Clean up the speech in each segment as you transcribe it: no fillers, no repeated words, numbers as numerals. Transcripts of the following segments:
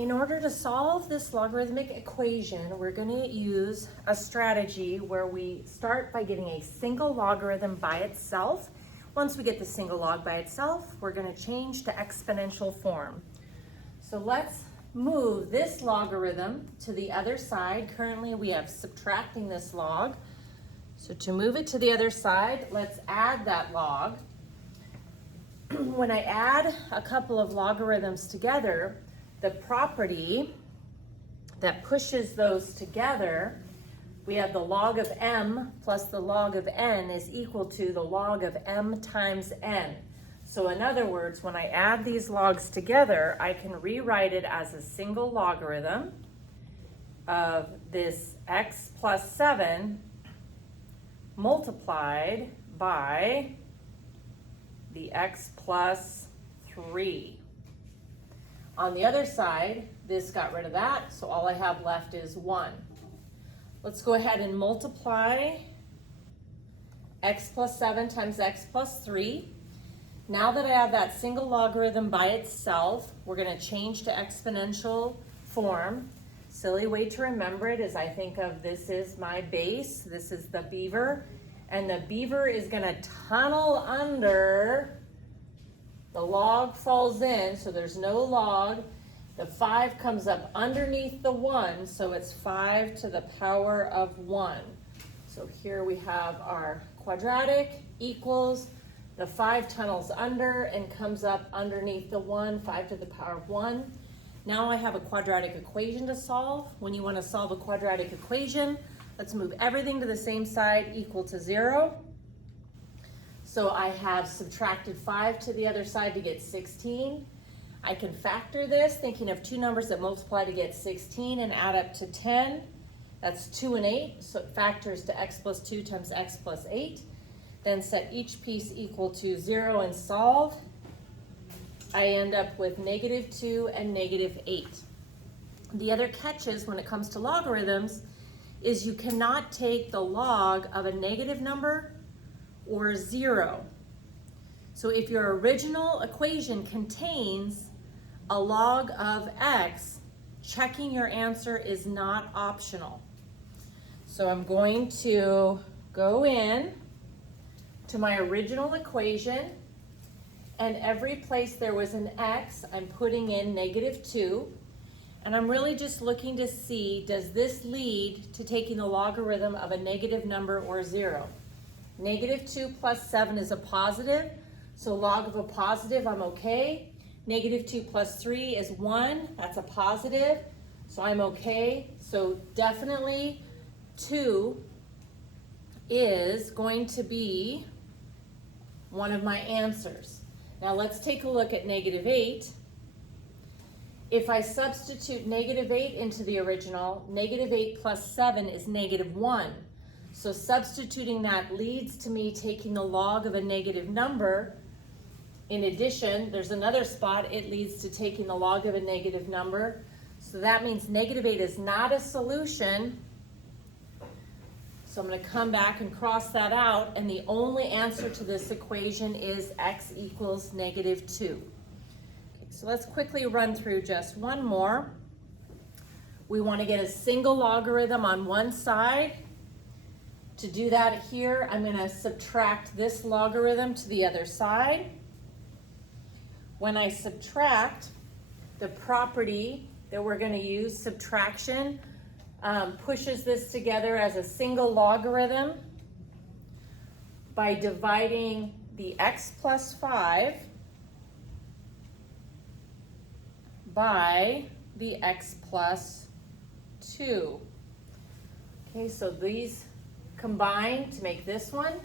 In order to solve this logarithmic equation, we're going to use a strategy where we start by getting a single logarithm by itself. Once we get the single log by itself, we're going to change to exponential form. So let's move this logarithm to the other side. Currently we have subtracting this log. So to move it to the other side, let's add that log. When I add a couple of logarithms together, the property that pushes those together, we have the log of m plus the log of n is equal to the log of m times n. So in other words, when I add these logs together, I can rewrite it as a single logarithm of this x plus 7 multiplied by the x plus 3. On the other side, this got rid of that, so all I have left is 1. Let's go ahead and multiply x plus 7 times x plus 3. Now that I have that single logarithm by itself, we're going to change to exponential form. Silly way to remember it is I think of this is my base, this is the beaver, and the beaver is going to tunnel under. The log falls in, so there's no log. The 5 comes up underneath the 1, so it's 5 to the power of 1. So here we have our quadratic equals, the 5 tunnels under and comes up underneath the 1, 5 to the power of 1. Now I have a quadratic equation to solve. When you want to solve a quadratic equation, let's move everything to the same side, equal to 0. So I have subtracted 5 to the other side to get 16. I can factor this, thinking of two numbers that multiply to get 16 and add up to 10. That's 2 and 8, so it factors to x plus 2 times x plus 8. Then set each piece equal to 0 and solve. I end up with -2 and -8. The other catches when it comes to logarithms is you cannot take the log of a negative number or 0. So if your original equation contains a log of x, checking your answer is not optional. So I'm going to go in to my original equation, and every place there was an x, I'm putting in -2, and I'm really just looking to see, does this lead to taking the logarithm of a negative number or 0? -2 plus 7 is a positive, so log of a positive, I'm okay. -2 plus 3 is 1, that's a positive, so I'm okay. So definitely 2 is going to be one of my answers. Now let's take a look at -8. If I substitute -8 into the original, -8 plus 7 is -1. So substituting that leads to me taking the log of a negative number. In addition, there's another spot, it leads to taking the log of a negative number. So that means -8 is not a solution. So I'm going to come back and cross that out, and the only answer to this equation is x equals -2. Okay, so let's quickly run through just one more. We want to get a single logarithm on one side. To do that here, I'm going to subtract this logarithm to the other side. When I subtract, the property that we're going to use, subtraction, pushes this together as a single logarithm by dividing the x plus 5 by the x plus 2. Okay, so these combine to make this one,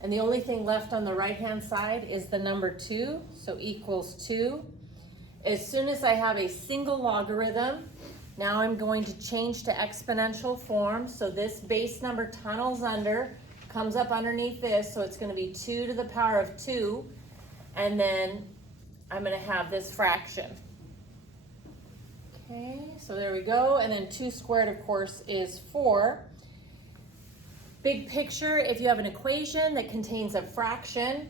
and the only thing left on the right-hand side is the number 2, so equals 2. As soon as I have a single logarithm, now I'm going to change to exponential form, so this base number tunnels under, comes up underneath this, so it's going to be 2 to the power of 2, and then I'm going to have this fraction. Okay, so there we go, and then 2 squared, of course, is 4. Big picture, if you have an equation that contains a fraction,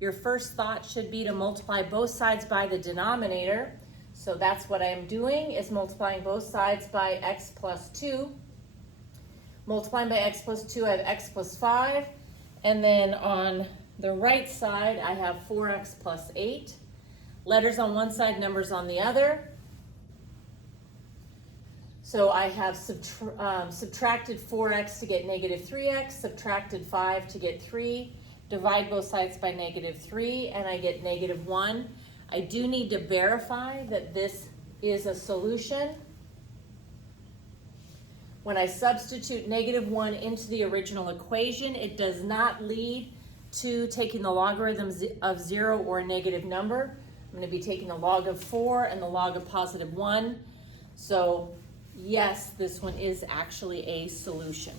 your first thought should be to multiply both sides by the denominator. So that's what I'm doing, is multiplying both sides by x plus 2. Multiplying by x plus 2, I have x plus 5. And then on the right side, I have 4x plus 8. Letters on one side, numbers on the other. So I have subtracted 4x to get negative 3x, subtracted 5 to get 3, divide both sides by negative 3, and I get negative 1. I do need to verify that this is a solution. When I substitute negative 1 into the original equation, it does not lead to taking the logarithms of 0 or a negative number. I'm going to be taking the log of 4 and the log of positive 1. So yes, this one is actually a solution.